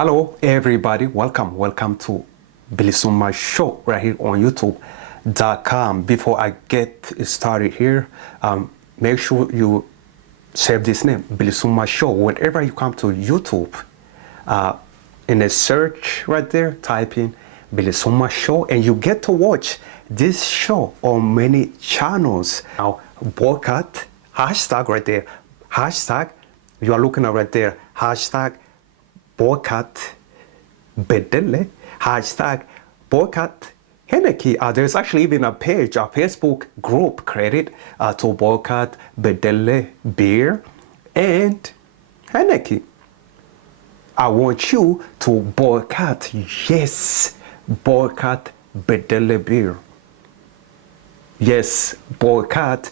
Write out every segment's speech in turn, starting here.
Hello everybody, welcome to BilisummaaShow right here on YouTube.com. Before I get started here, make sure you save this name, BilisummaaShow. Whenever you come to YouTube, in the search right there, type in BilisummaaShow and you get to watch this show on many channels. Now, boycott, hashtag right there, hashtag, you are looking at right there, hashtag Boycott Bedele, hashtag Boycott Heineken. There's actually even a page, a Facebook group created to Boycott Bedele beer and Heineken. I want you to boycott, yes, boycott Bedele beer. Yes, boycott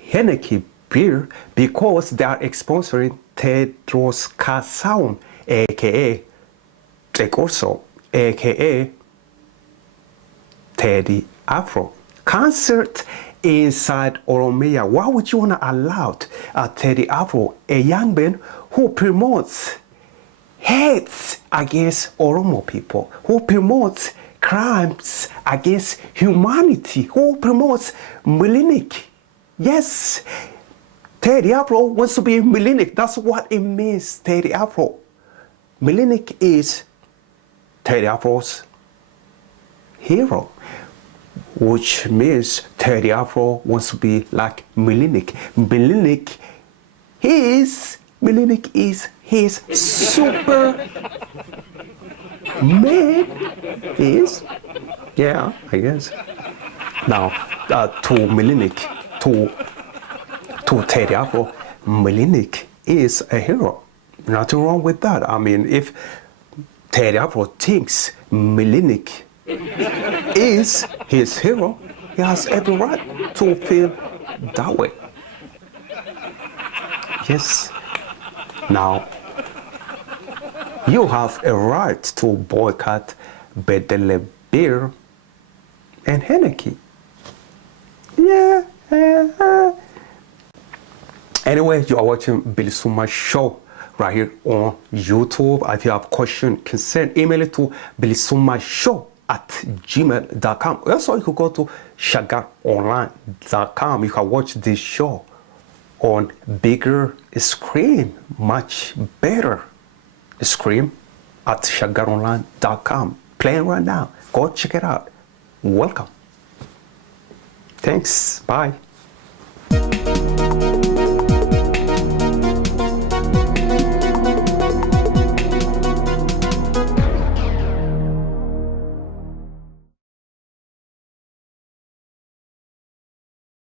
Heineken beer because they are sponsoring Tedros Kasaun, aka Tekorso, aka Teddy Afro. Concert inside Oromia. Why would you want to allow Teddy Afro, a young man who promotes hates against Oromo people, who promotes crimes against humanity, who promotes Melinik? Yes, Teddy Afro wants to be Melinik. That's what it means, Teddy Afro. Melinik is Teddy Afro's hero, which means Teddy Afro wants to be like Melinik. Melinik is his super man. Is, yeah, I guess. Now, to Melinik, to Teddy Afro, Melinik is a hero. Nothing wrong with that. I mean, if Teddy Afro thinks Melinik is his hero, he has every right to feel that way. Yes. Now, you have a right to boycott Bedele beer and Heineken. Yeah. Anyway, you are watching BilisummaaShow right here on YouTube. If you have question, concern, email it to BilisummaaShow@gmail.com. Also, you can go to shagaronline.com. You can watch this show on bigger screen, much better screen at shagaronline.com. Playing right now. Go check it out. Welcome. Thanks. Bye.